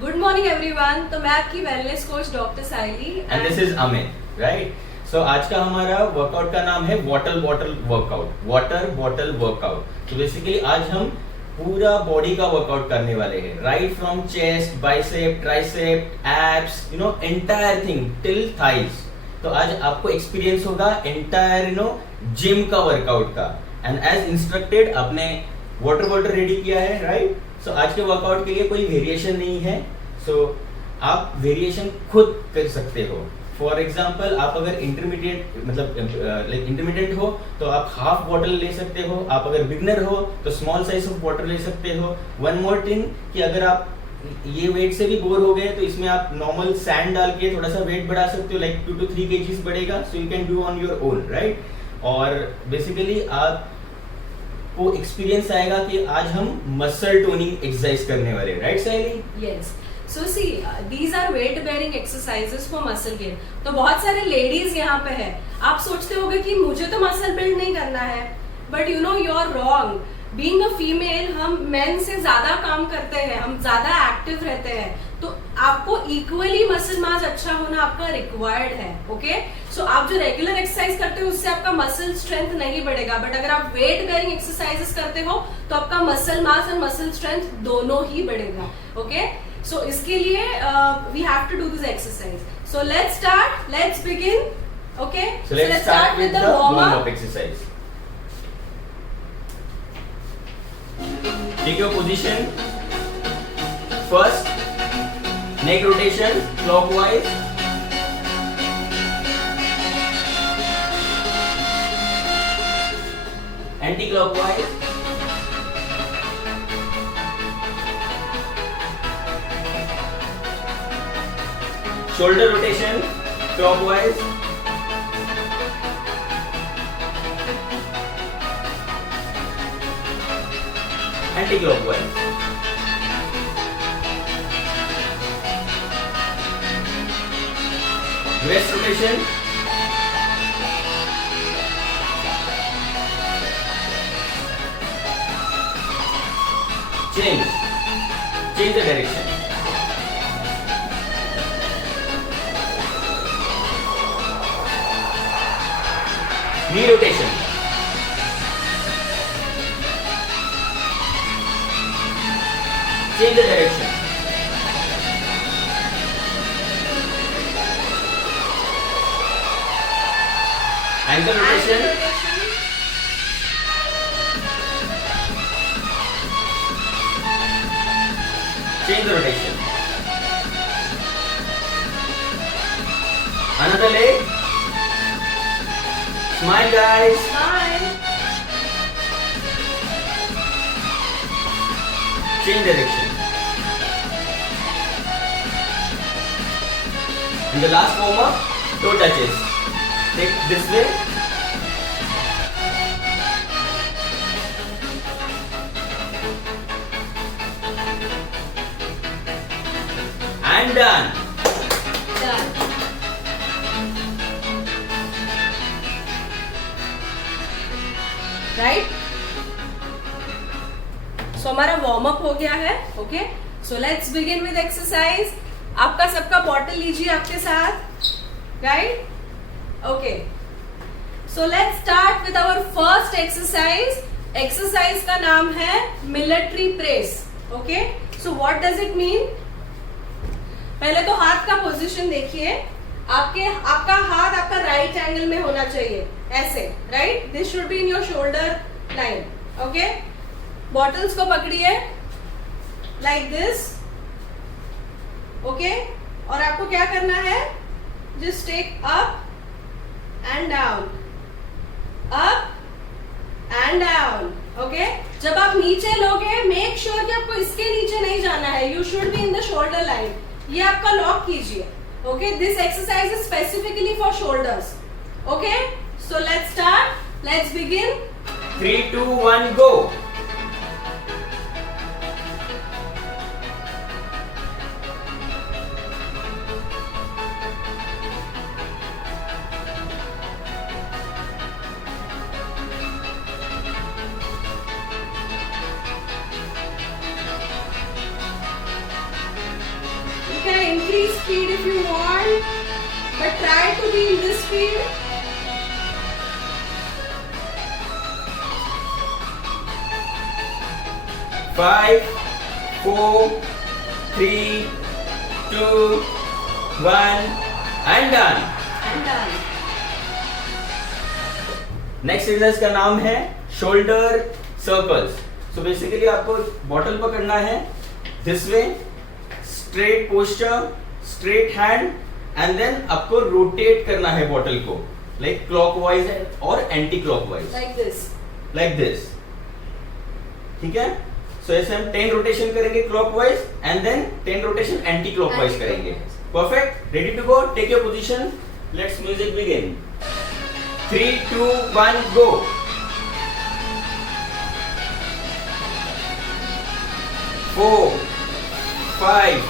Good morning everyone. तो मैं आपकी wellness coach doctor Saili and this is Amit, right. So आज का हमारा वर्कआउट का नाम है water bottle workout, water bottle workout. तो बेसिकली आज हम पूरा बॉडी का वर्कआउट करने वाले हैं, right from chest, bicep, tricep, abs, entire thing till thighs. तो आज आपको एक्सपीरियंस होगा एंटायर जिम का वर्कआउट का। एंड एज इंस्ट्रक्टेड आपने वाटर बॉटल रेडी किया है, राइट। सो आज के वर्कआउट के लिए कोई वेरिएशन नहीं है। सो आप वेरिएशन खुद कर सकते हो। फॉर एग्जाम्पल आप अगर इंटरमीडिएट लाइक इंटरमीडिएट हो तो आप हाफ बॉटल ले सकते हो। आप अगर बिगनर हो तो स्मॉल साइज ऑफ बॉटल ले सकते हो। वन मोर थिंग कि अगर आप ये वेट से भी बोर हो गए तो इसमें आप नॉर्मल सैंड डाल के थोड़ा सा वेट बढ़ा सकते हो, लाइक 2 to 3 kgs बढ़ेगा। So you can do on your own, right. और बेसिकली आप को एक्सपीरियंस आएगा कि आज हम मसल टोनिंग एक्सरसाइज करने वाले हैं, right Saili? Yes. So see these are weight bearing exercises for muscle gain. तो बहुत सारे लेडीज यहाँ पे है। आप सोचते होगे कि मुझे तो मसल बिल्ड नहीं करना है, but you are wrong. Being a female हम मेन से ज्यादा काम करते हैं, हम ज्यादा एक्टिव रहते हैं, तो आपको इक्वली मसल मास अच्छा होना आपका रिक्वायर्ड है। ओके, सो आप जो रेगुलर एक्सरसाइज करते हो उससे आपका मसल स्ट्रेंथ नहीं बढ़ेगा, बट अगर आप वेट बेयरिंग एक्सरसाइजेस करते हो तो आपका मसल मास और मसल स्ट्रेंथ दोनों ही बढ़ेगा। ओके, सो इसके लिए we have to do this exercise. So let's start, let's begin. Okay, So let's start with the warm up exercise. Take your position. First, neck rotation clockwise. Anti-clockwise. Shoulder rotation clockwise. Anti-clockwise. Wrist rotation. Change the direction. Knee rotation. Change the direction. Ankle rotation. Change the rotation. Another leg. Smile, guys. Smile. Change direction. And the last warm up, toe touches. Take this way. And done. Done. Right. So हमारा warm up हो गया है। Okay, so let's begin with exercise. आपका सबका bottle लीजिए आपके साथ, right. Okay, so let's start with our first exercise. Exercise का नाम है military press. Okay, so what does it mean? पहले तो हाथ का पोजीशन देखिए। आपका हाथ आपका राइट एंगल में होना चाहिए, ऐसे, right. This should be in your shoulder line. Okay, bottles को पकड़िए लाइक दिस। ओके, और आपको क्या करना है? Just take up and down, up and down. Okay, जब आप नीचे लोगे मेक श्योर कि आपको इसके नीचे नहीं जाना है। You should be in the shoulder line. ये आपका लॉक कीजिए। Okay, this exercise is specifically for shoulders. Okay, so let's start, let's begin. 3, 2, 1, go. can increase speed if you want, but try to be in this speed. Five, 4, 3, 2, 1 and done. And done. Next exercise का नाम है shoulder circles. So basically आपको bottle पकड़ना है this way, straight posture, straight hand, and then आपको rotate करना है bottle को लाइक क्लॉकवाइज और एंटी क्लॉकवाइज, लाइक दिस. ठीक है. सो ऐसे हम 10 रोटेशन करेंगे clockwise and then 10 rotation anti clockwise करेंगे. Perfect. Ready to go. Take your position. Let's music begin. 3, 2, 1 go. 4, 5,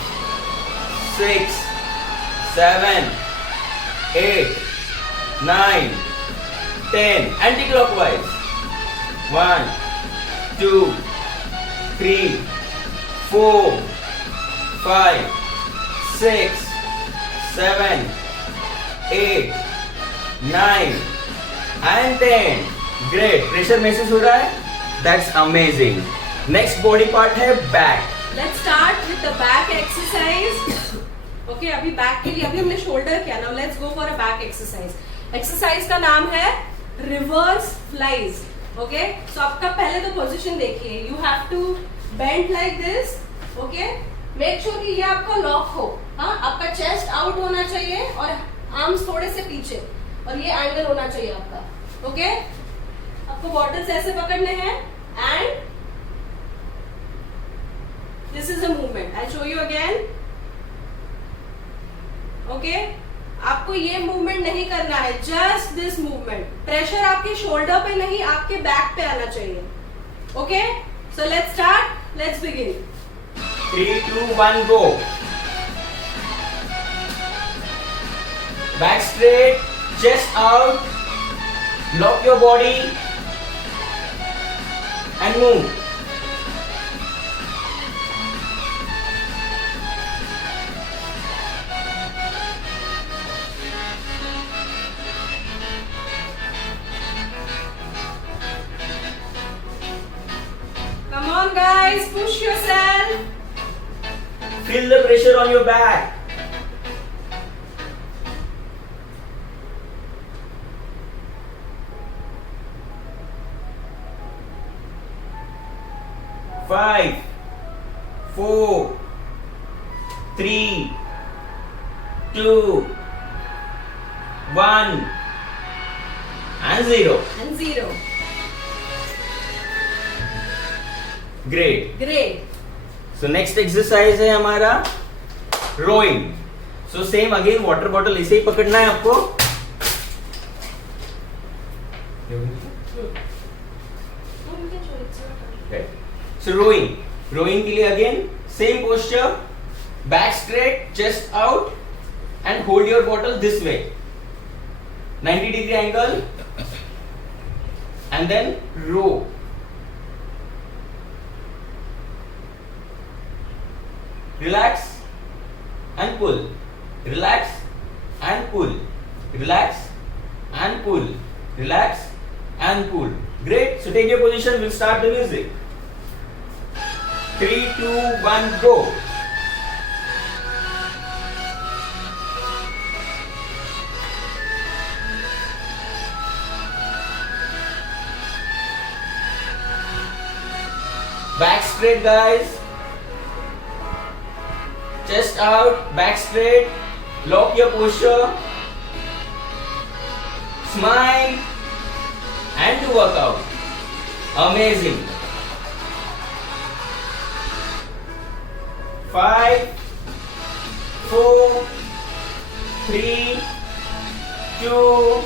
6, 7, 8, 9, 10 anti-clockwise. 1, 2, 3, 4, 5, 6, 7, 8, 9 and 10. Great. Pressure महसूस हो रहा है? That's amazing. Next body part है back. Let's start with the back exercise. Okay, अभी back के लिए अभी हमने शोल्डर किया. Now let's go for a back exercise. Exercise का नाम है रिवर्स फ्लाइज. ओके, सो आपका पहले तो पोजीशन देखिए. You have to bend like this. Okay, make sure कि ये आपका लॉक हो. हाँ, आपका चेस्ट आउट होना चाहिए और आर्म्स थोड़े से पीछे और ये एंगल होना चाहिए आपका. ओके, आपको बॉटल्स ऐसे पकड़ने हैं and this is the movement. I show you again. Okay, आपको ये मूवमेंट नहीं करना है, जस्ट दिस मूवमेंट. प्रेशर आपके शोल्डर पे नहीं, आपके बैक पे आना चाहिए. Okay, so let's start. Let's begin. 3, 2, 1 go. Back straight, chest out, lock your body and move. Come on guys, push yourself. Feel the pressure on your back. Five, 4, 3, 2, 1 and 0. And 0. Great. Great. So next exercise है हमारा rowing. So same again, water bottle ऐसे ही पकड़ना है आपको. Right. So rowing के लिए again same posture, back straight, chest out and hold your bottle this way, 90-degree angle and then row. Relax and pull, relax and pull, relax and pull, relax and pull. Great. So take your position. We'll start the music. 3, 2, 1 go. Back straight guys, chest out, back straight, lock your posture, smile and do workout. Amazing. 5, 4, 3, 2,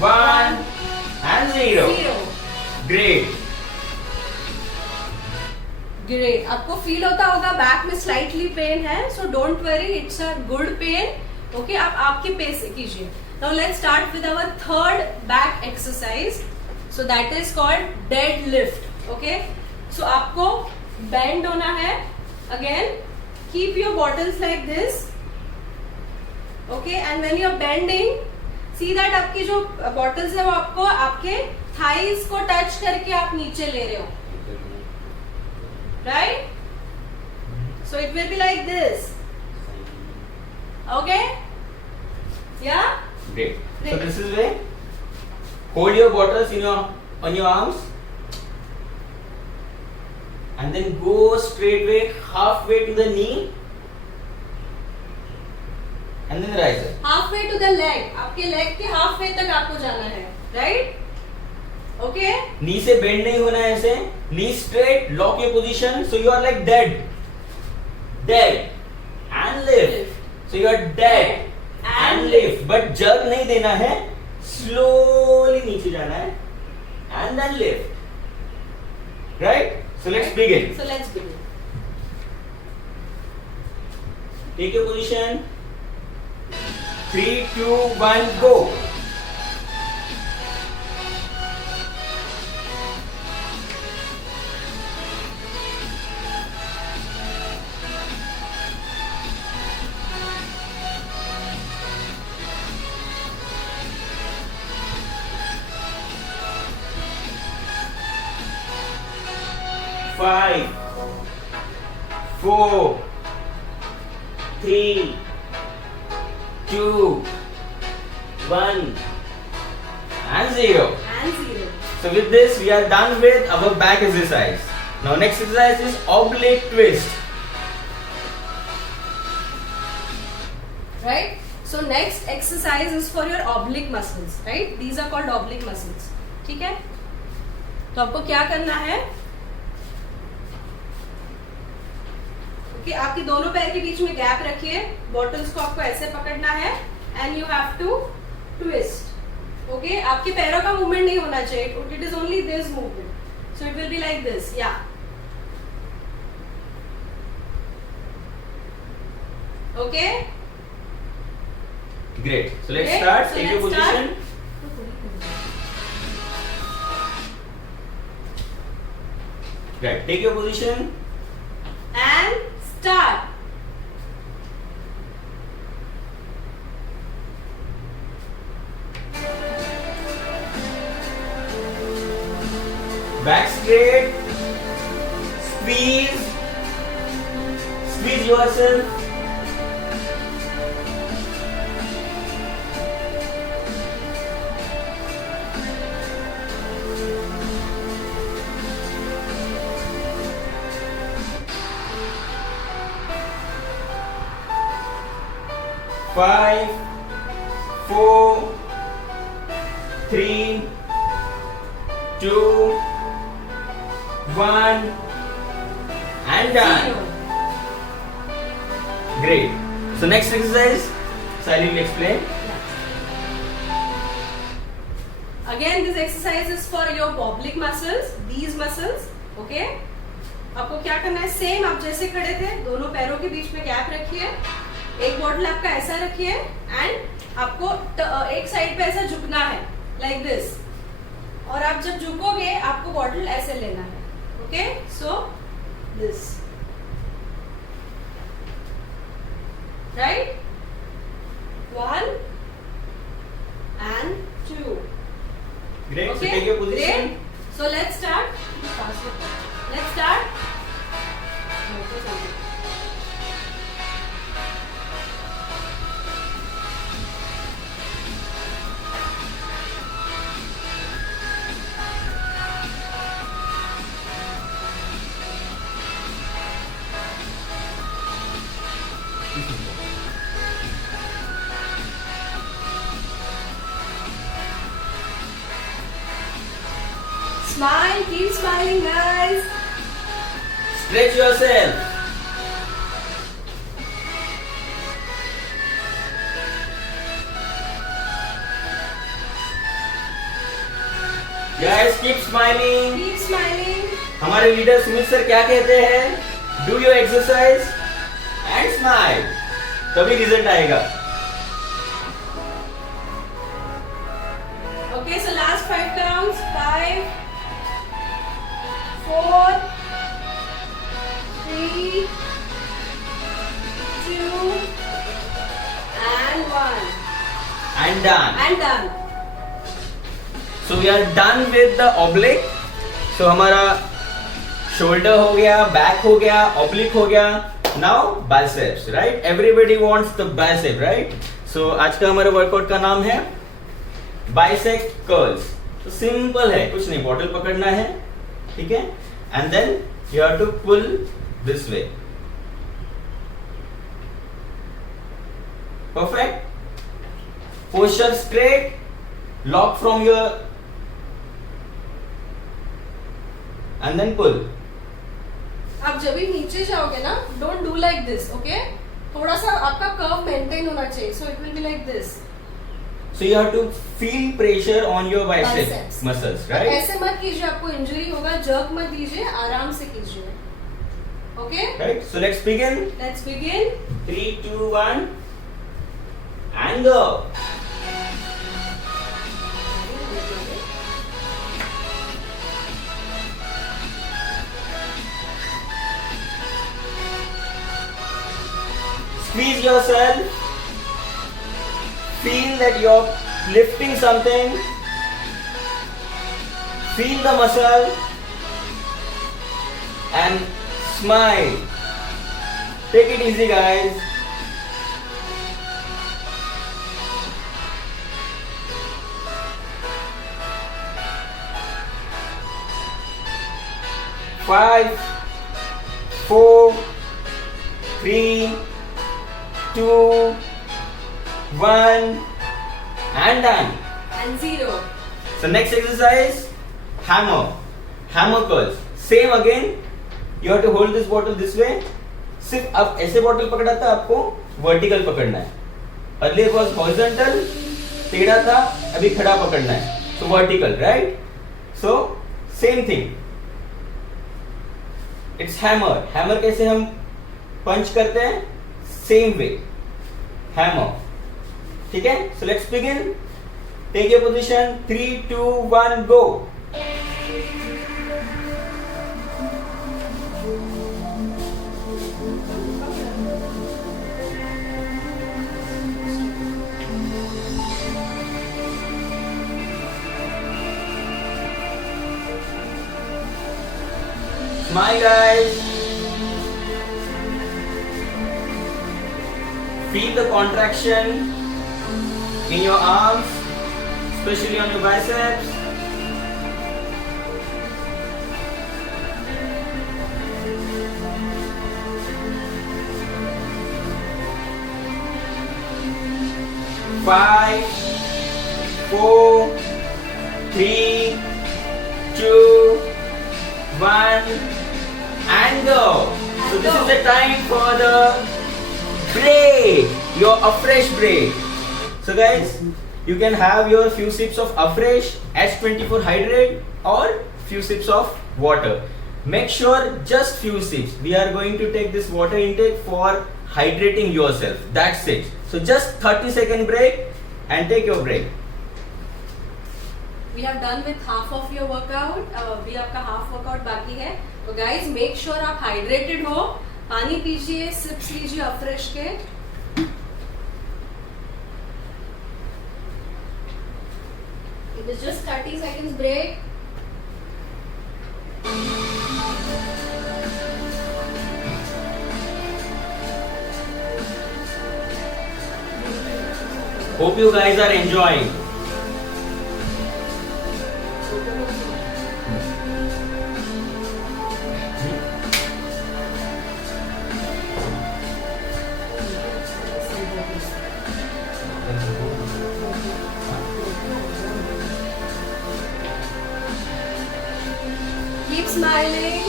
1 and 0. Great. Great. आपको feel होता होगा back में slightly pain है, so don't worry, it's a good pain. Okay, आप आपके pace से कीजिए. Now let's start with our third back exercise. So that is called dead lift. Okay, so आपको बेंड होना है. Again keep your bottles like this. Okay, and when you're bending, see that आपकी जो bottles है वो आपको आपके thighs को touch करके आप नीचे ले रहे हो, right? So it will be like this. Okay? Yeah? Great. So Great. this is way. Hold your bottles on your arms, and then go straightway halfway to the knee, and then rise up. Halfway to the leg. आपके leg के halfway तक आपको जाना है, right? Okay? Knee से bend नहीं होना है ऐसे. Knee straight. Lock your position. So you are like dead, and lift. So you are dead and lift. But jerk नहीं देना है. Slowly नीचे जाना है, and then lift. Right? So let's begin. So let's begin. Take your position. 3, 2, 1, go. Five, 4, 3, 2, 1, and 0. And 0. So with this we are done with our back exercise. Now next exercise is oblique twist. Right? So next exercise is for your oblique muscles, right? These are called oblique muscles. ठीक है? तो आपको क्या करना है? कि आपके दोनों पैर के बीच में गैप रखिए, बॉटल्स को आपको ऐसे पकड़ना है and you have to twist. Okay, आपके पैरों का मूवमेंट नहीं होना चाहिए, it is only this movement. So it will be like this. या okay, Great. So let's Okay, start. so Take your let's start. position. Right. Take your position. and start. Back straight. Squeeze. Squeeze yourself. Five, 4, 3, 2, 1, and done. 0. Great. So next exercise, Sally will explain. Again, this exercise is for your oblique muscles, these muscles. Okay? आपको क्या करना है? Same आप जैसे खड़े थे, दोनों पैरों के बीच में गैप रखिए, एक बॉटल आपका ऐसा रखिए एंड आपको एक साइड पे ऐसा झुकना है, लाइक दिस. और आप जब झुकोगे आपको बॉटल ऐसे लेना है. Okay, so this, right? 1 and 2. Great. So Okay, take your position. great. So let's start. Let's start. Smile, keep smiling, guys. Stretch yourself. Guys, keep smiling. Keep smiling. हमारे leader Sumit sir क्या कहते हैं? Do your exercise and smile. तभी result आएगा. Okay, so last 5 counts. 5, 4, 3, and done. And done. So we are done with the oblique. So हमारा shoulder हो गया, back हो गया, oblique हो गया. Now biceps, right? Everybody wants the bicep, right? So आज का हमारे वर्कआउट का नाम है bicep curls. तो सिंपल है, कुछ नहीं, बॉटल पकड़ना है, ठीक है? And then you have to pull this way. Perfect. Posture straight. Lock from your and then pull. आप जब भी नीचे जाओगे ना, don't do like this, okay? थोड़ा सा आपका कर्व मेंटेन होना चाहिए, सो it will be like this. So you have to feel pressure on your bicep Biceps. muscles, right? ऐसे मत कीजिए, आपको इंजरी होगा. जर्क मत दीजिए, आराम से कीजिए, okay? Right. So let's begin. Let's begin. 3, 2, 1, and go. Squeeze yourself. Feel that you're lifting something. Feel the muscle. And smile. Take it easy, guys. Five, 4, 3, 2, 1, and done. And 0. So next exercise, hammer. Hammer curls. Same again. You have to hold this bottle this way. सिर्फ अब ऐसे bottle पकड़ा था, आपको vertical पकड़ना है. Earlier was horizontal, टेढ़ा था, अभी खड़ा पकड़ना है. So vertical, right? So same thing. It's hammer. Hammer कैसे हम पंच करते हैं? Same way. Hammer. ठीक है? So let's begin. Take your position. 3, 2, 1, go. Smile, guys. Feel the contraction in your arms, especially on your biceps. Five, 4, 3, 2, 1, and go. So this is the time for the break, your afresh break. So guys, you can have your few sips of afresh H24 hydrate or few sips of water. Make sure just few sips. We are going to take this water intake for hydrating yourself. That's it. So just 30-second break and take your break. We have done with half of your workout. अभी आपका half workout बाकी है. तो guys make sure आप hydrated हो. पानी पीजिए, sips लीजिए अफ्रेश के. It is just 30 seconds break. Hope you guys are enjoying. Keep smiling.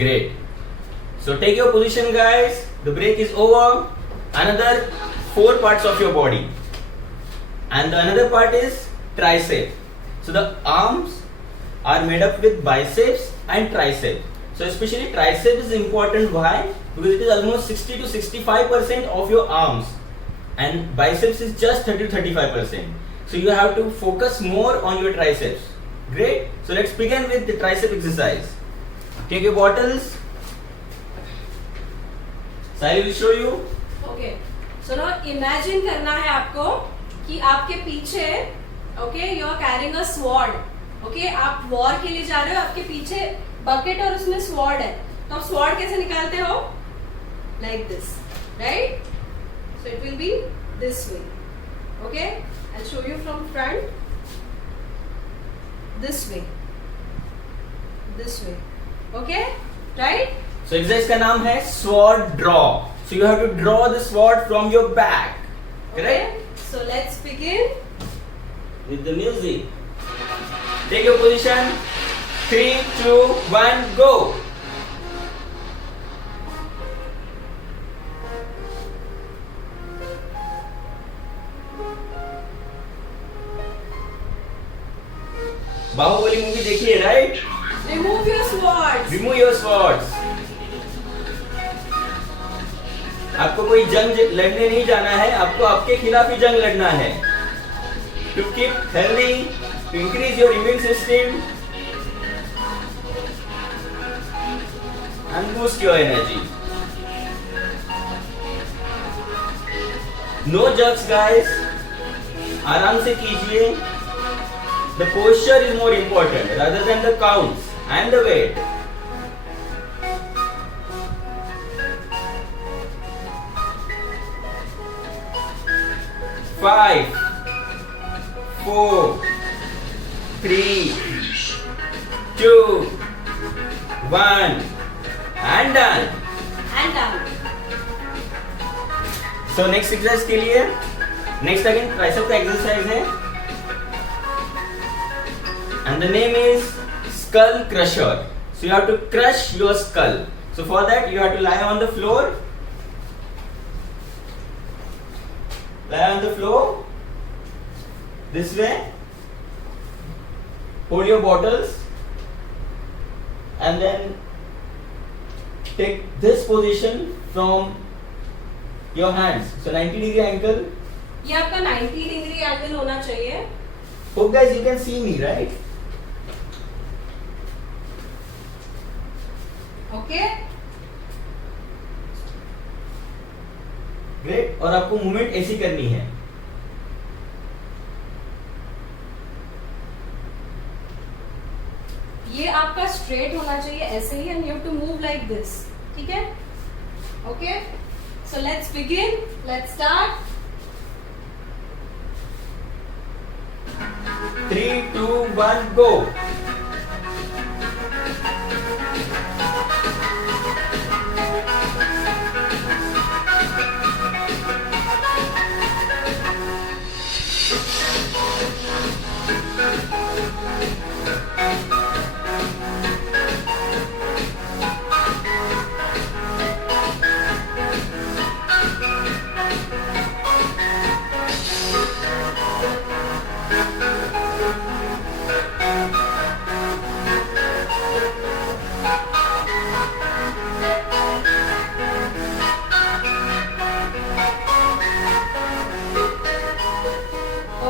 Great. So take your position, guys. The break is over. Another 4 parts of your body. And the another part is tricep. So the arms are made up with biceps and tricep. So especially tricep is important. Why? Because it is almost 60 to 65% of your arms. And biceps is just 30 to 35%. So you have to focus more on your triceps. Great. So let's begin with the tricep exercise. Take your bottles. Sally will show you. Okay. So now imagine करना है आपको कि आपके पीछे, okay, you are carrying a sword. Okay, आप war के लिए जा रहे हो, आपके पीछे बकेट और उसमें स्वॉर्ड है. तो आप स्वॉर्ड कैसे निकालते हो? Like this, right? So it will be this way. Okay, I'll show you from front. This way. This way. Okay, right? So exercise का नाम है sword draw. So you have to draw the sword from your back. Correct? Okay, so let's begin. With the music. Take your position. 3, 2, 1, go. Baahubali movie देखिए, right? Remove your swords. Remove your swords. आपको कोई जंग लड़ने नहीं जाना है, आपको आपके खिलाफ ही जंग लड़ना है. To keep healthy, to increase your immune system and boost your energy. No jerks guys. आराम से कीजिए. The posture is more important rather than the counts and the weight. Five, 4, 3, 2, 1, and done. And down. So next exercise के लिए next again tricep का exercise है. And the name is skull crusher. So you have to crush your skull. So for that you have to lie on the floor. Lie on the floor. This way. Hold your bottles. And then take this position from your hands. So 90 degree angle. ये आपका 90 degree angle होना चाहिए. Hope guys you can see me, right? Okay. Great. और आपको movement ऐसी करनी है. ये आपका स्ट्रेट होना चाहिए ऐसे ही, and you have to move like this. ठीक है? Okay, so let's begin. Let's start. 3, 2, 1, go.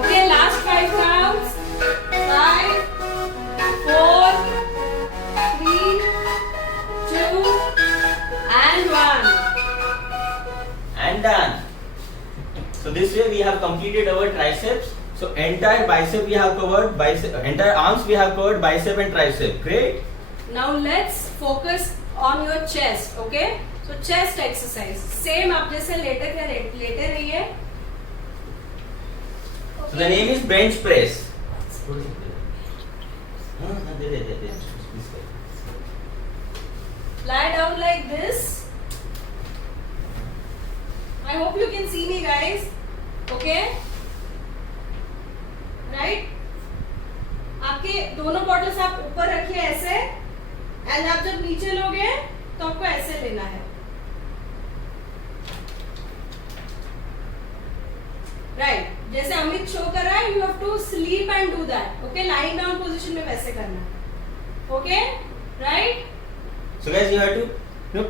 Okay, last 5 rounds. 5, 4, 3, 2, and 1. And done. So this way we have completed our triceps. So entire bicep we have covered, entire arms we have covered, bicep and tricep. Great. Now let's focus on your chest. Okay? So chest exercise. Same आप जैसे लेटे रहिए. So the name is bench press. Lie down like this. I hope you can see me, guys. Okay? Right? आपके दोनों bottles आप ऊपर रखिए ऐसे, एंड आप जब नीचे लोगे तो आपको ऐसे लेना है. राइट, जैसे अमित शो कर रहा है, you have to sleep and do that. Okay, lying down position में वैसे करना है. Okay, right. So guys, you have to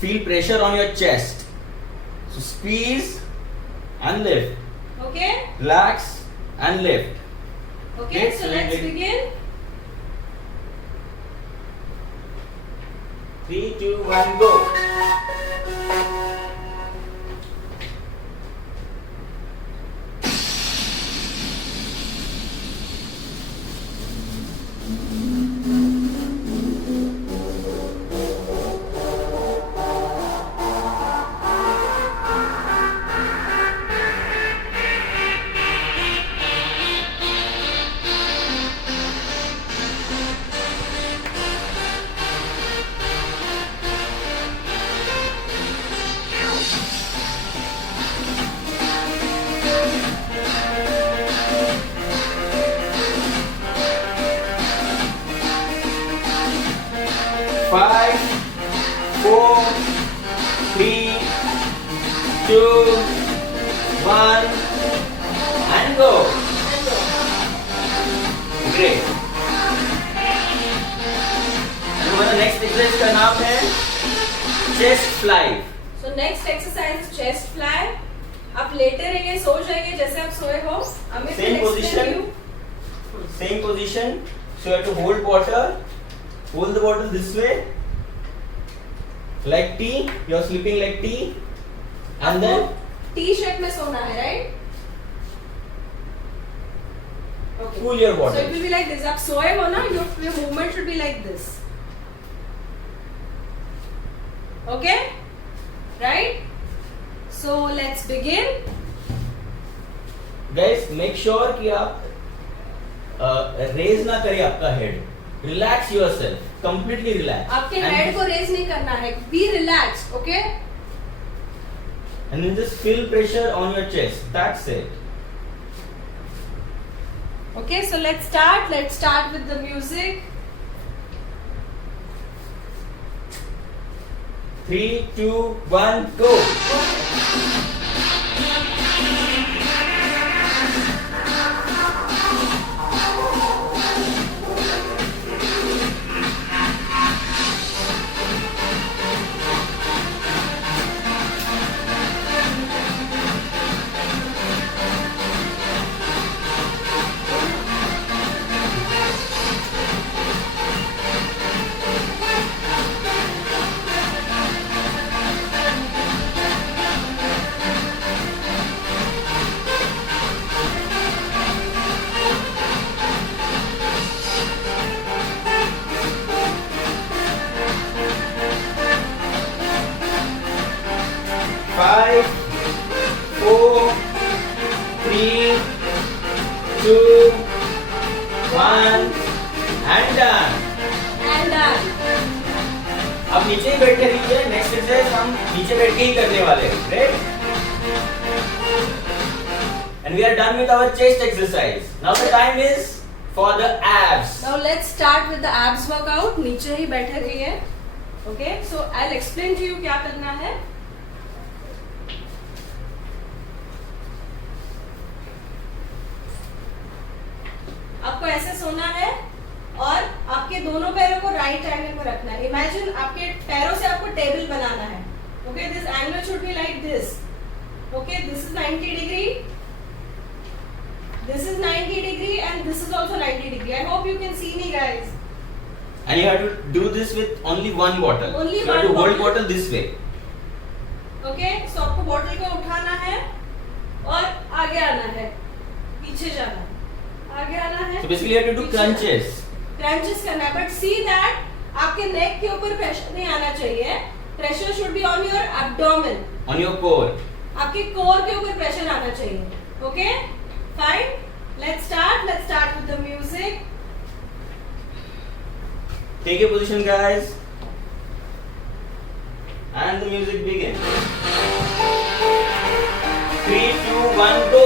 feel pressure on your chest. So squeeze and lift. Okay. Relax and left. Okay, so let's begin. 3, 2, 1, go. Five, 4, 3, 2, 1, and go. Great. And हमारा next exercise का नाम है chest fly. So next exercise is chest fly. आप लेटे रहिए, सो जाइए जैसे आप सोए हो. Amit will Same explain position. you. Same position. So you have to hold water. Hold the bottle this way, like T. You are sleeping like T, and then T shape में सोना है, right? Okay. pull your So it bottle. will be like this. आप सोए हो ना, your movement should be like this. Okay? Right? So let's begin. Guys, make sure कि आप raise ना करें आपका head. Relax yourself. Completely relax. आपके And- हेड को रेज नहीं करना है. Be relaxed, okay? And then just feel pressure on your chest. That's it. Okay, so let's start. Let's start with the music. 3, 2, 1, go. Five, 4, 3, 2, 1, and done. And done. अब नीचे ही बैठे रहिए. Next exercise हम नीचे बैठ के ही करने वाले हैं. Great. And we are done with our chest exercise. Now the time is for the abs. Now let's start with the abs workout. नीचे ही बैठे रहिए. Okay, so I'll explain to you क्या करना है. आपको ऐसे सोना है और आपके दोनों पैरों को राइट एंगल पर रखना है. इमेजिन आपके पैरों से आपको टेबल बनाना है. Okay, this angle should be like this. Okay, this is 90 degree, this is 90 degree and this is also 90 degree. I hope you can see me guys. And you have to do this with only one bottle. Only you have to one hold bottle. bottle this way. Okay, so आपको bottle को उठाना है और आगे आना है, पीछे जाना है, आगे आना है. So basically you have to do पीछे crunches. क्रंचेस करना है. बट सी दैट आपके नेक के ऊपर प्रेशर नहीं आना चाहिए. Pressure should be on your abdomen. On your core. आपके कोर के ऊपर प्रेशर आना चाहिए. Okay, fine. Let's start with the music. Take a position, guys. And the music begins. 3, 2, 1, go.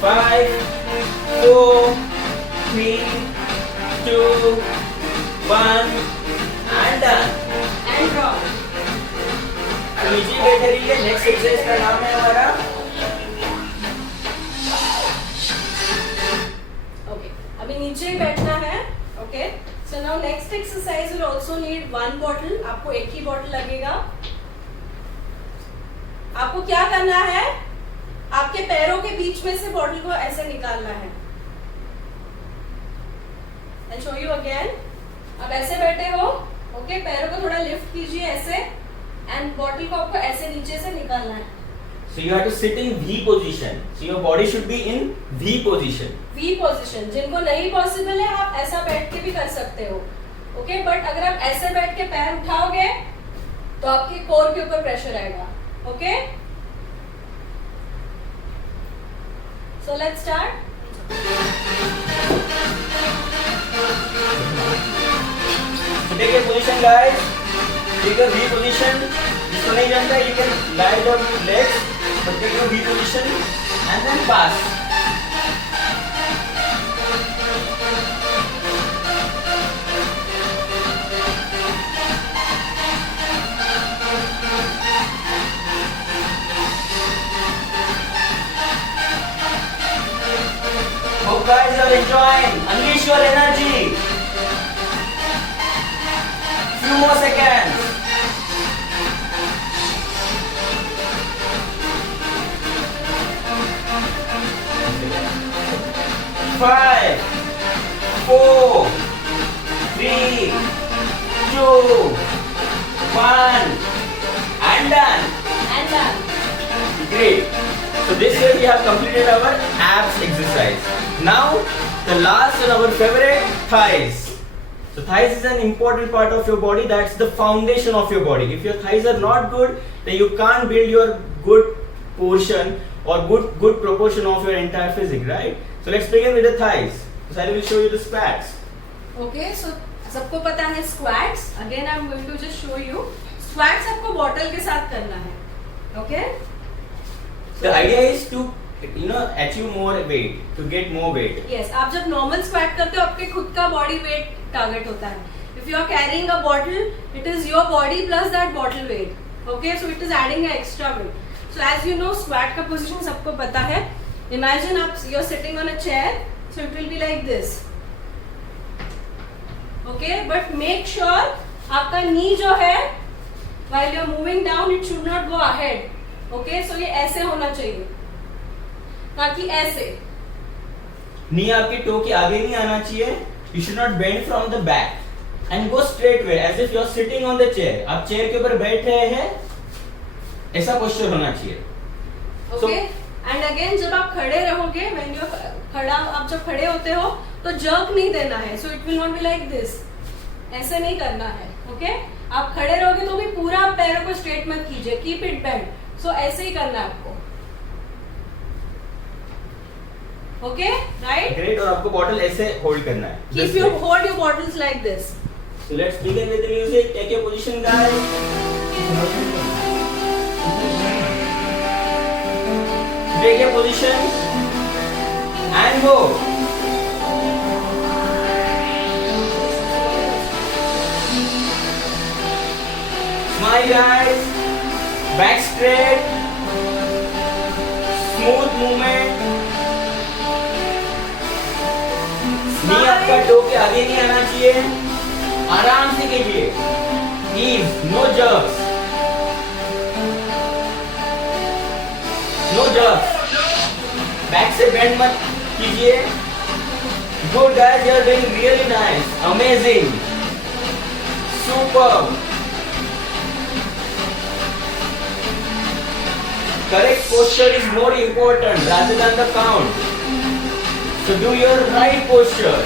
Five, 4, 3, 2, 1 and done. And drop. तो नीचे बैठे रहिए. Next exercise का नाम है हमारा ओके. अभी नीचे ही बैठना है. Okay. So now next exercise will also need one bottle. आपको एक ही बॉटल लगेगा. आपको क्या करना है, आपके पैरों के बीच में से बॉटल को ऐसे निकालना है. I'll show you again. अब ऐसे बैठे हो. ओके. पैरों को थोड़ा लिफ्ट कीजिए ऐसे एंड बॉटल को आपको ऐसे नीचे से निकालना है. So you have to sit in V position. So your body should be in V position. V position. जिनको नहीं पॉसिबल है आप ऐसा बैठ के भी कर सकते हो. ओके. बट अगर आप ऐसे बैठ के पैर उठाओगे तो आपके कोर के ऊपर प्रेशर आएगा. Okay. So let's start. So take your position, guys. Take your V position. जिसको नहीं जानता you can lie down with legs, but take your V position and then pass. Hope guys are enjoying. Unleash your energy. Few more seconds. Five, 4, 3, 2, 1, and done. And done. Great. So this way we have completed our abs exercise. Now the last and our favorite, thighs. So thighs is an important part of your body. That's the foundation of your body. If your thighs are not good, then you can't build your good portion or good proportion of your entire physique, right? So let's begin with the thighs. So Sally will show you the squats. Okay. So सबको पता है squats. Again I am going to just show you. Squats आपको bottle के साथ करना है. Okay. The idea is to achieve more weight, to get more weight. Yes. आप जब नॉर्मल स्क्वाट करते हो आपके खुद का बॉडी वेट टारगेट होता है. If you are carrying a bottle it is your body plus that bottle weight. Okay. So it is adding a extra weight. So as you know squat का position सबको पता है. Imagine आप you are sitting on a chair. So it will be like this. Okay. But make sure आपका knee जो है while you are moving down it should not go ahead. Okay. So ये ऐसे होना चाहिए ताकि ऐसे. नी आपके टो के आगे नहीं आना चाहिए. You should not bend from the back and go straight way as if you are sitting on the chair. आप चेयर के ऊपर बैठ रहे हैं, ऐसा पोस्चर होना चाहिए. ओके. एंड अगेन जब आप खड़े रहोगे व्हेन यू खड़ा आप जब खड़े होते हो तो जर्क नहीं देना है. सो it will not be like this. ऐसे नहीं करना है. ओके. आप खड़े रहोगे तो भी पूरा पैरों को स्ट्रेट मत कीजिए. Keep it bend. सो ऐसे ही करना है आपको. ओके. राइट. ग्रेट. और आपको बॉटल ऐसे होल्ड करना है. Keep you hold your bottles like this. So let's begin with the music. Take your position, guys. Take your position and go. Smile, guys. Back straight. Smooth movement. नी आपका toe के आगे नहीं आना चाहिए. आराम से कीजिए. Ease, no jerks. No jerks. Back से बेंड मत कीजिए. Good guys, you are doing really nice. Amazing. Superb. Correct posture is more important rather than the count. So do your right posture.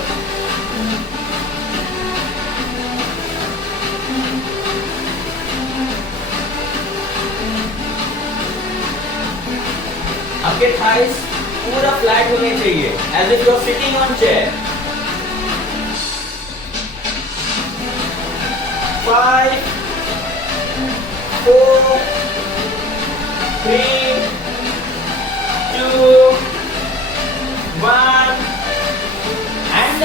आपके थाइस पूरा flat होने चाहिए as if you are sitting on chair. 5, 4, 3, 2, 1 and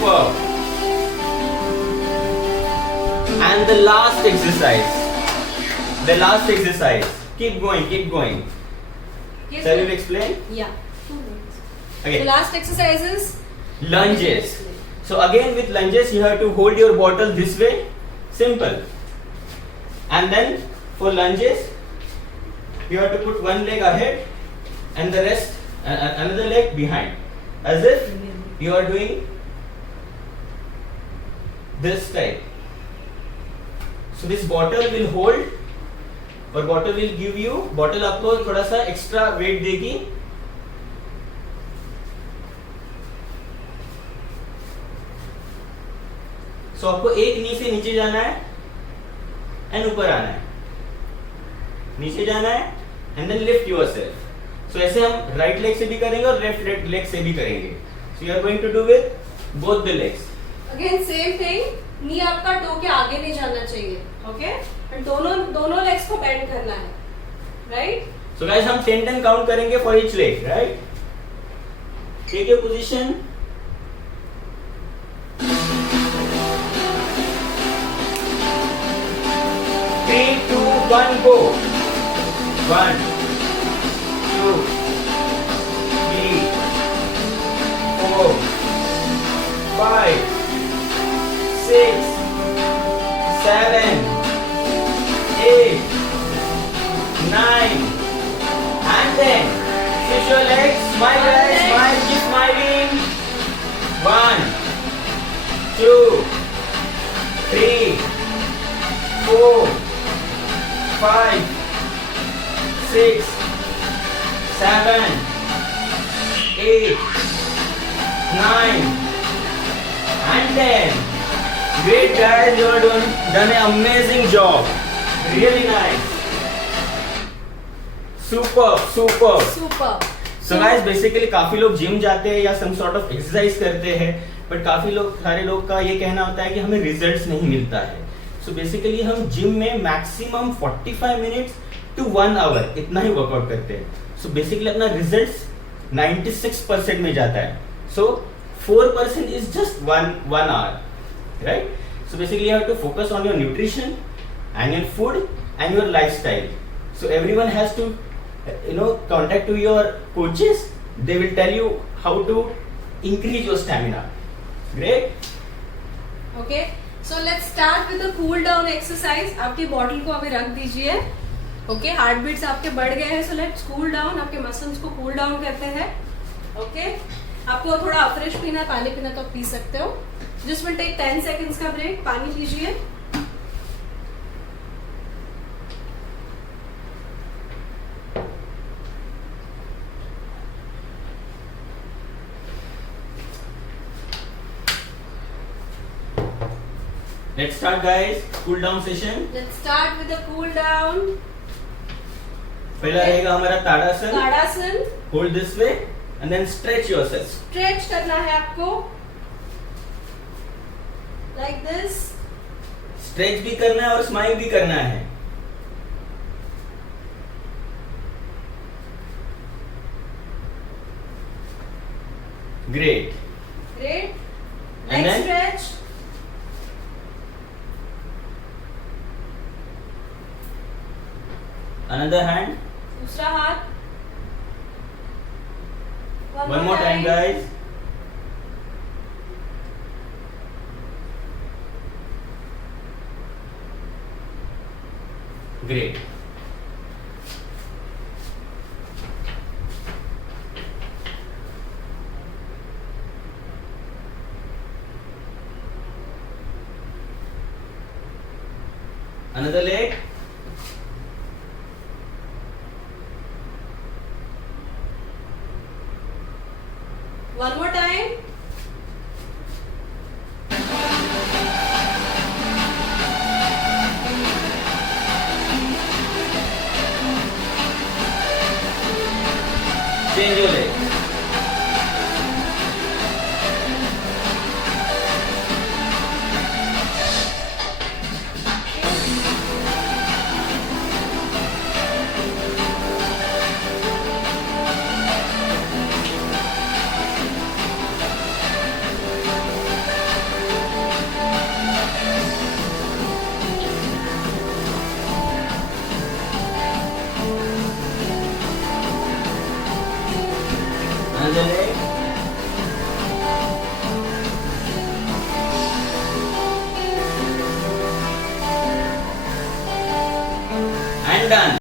Super. And the last exercise. The last exercise. Keep going, keep going. Yes, Shall sir. you explain? Yeah. Okay. The last exercise is Lunges. So again with lunges you have to hold your bottle this way. Simple. And then for lunges you have to put one leg ahead and the rest another leg behind, as if you are doing this type. So this bottle will hold और bottle will give you, bottle आपको थोड़ा सा extra weight देगी. So आपको एक नी से नीचे जाना है एंड ऊपर आना है, नीचे जाना है एंड देन लिफ्ट योरसेल्फ. सो ऐसे हम राइट लेग से भी करेंगे और लेफ्ट लेग से भी करेंगे. So you are going to do with both the legs. Again same thing, knee आपका टो के आगे नहीं जाना चाहिए. ओके, एंड दोनों लेग्स को बेंड करना है. राइट. सो गाइस हम 10 काउंट करेंगे for each leg. Right. Take your position. 3, 2, 1, go. 1, 2, 3, 4, 5, 6, 7, 8, 9, and then switch your legs. Smile, guys. Smile. Keep smiling. 1, 2, 3, 4, 5, 6, 7, 8, 9, and 10. Great guys, you are done an amazing job. Really nice. Super. Super. So guys, basically काफी लोग gym जाते हैं या some sort of exercise करते हैं, but सारे लोग का ये कहना होता है कि हमें रिजल्ट्स नहीं मिलता है. सो बेसिकली हम जिम में मैक्सिमम 45 मिनट्स टू 1 आवर इतना ही वर्कआउट करते हैं. सो बेसिकली अपना रिजल्ट्स 96% में जाता है. So 4% is just 1 hour. Right. So basically you have to focus on your nutrition and your food and your lifestyle. So everyone has to contact to your coaches. They will tell you how to increase your stamina. Great. Okay, so let's start with the cool down exercise. आपकी bottle को अभी रख दीजिए. Okay, heart beats आपके बढ़ गए हैं, so let's cool down. आपके मसल्स को कूल डाउन करते हैं. ओके, आपको थोड़ा फ्रेश पीना, पानी पीना तो आप पी सकते हो. जस्ट विल टेक 10 सेकेंड्स का ब्रेक. पानी पीजिए. Let's start, guys. Cool down session. Let's start with the cool down. पहला रहेगा हमारा ताड़ासन. ताड़ासन. Hold this way and then stretch yourself. Stretch करना है आपको लाइक दिस. Stretch भी करना है और smile भी करना है. Great. Great. And next then? Stretch. Another hand. दूसरा हाथ. One more time, guys. Great. Another leg. One more time. Change your leg. Anjali and done.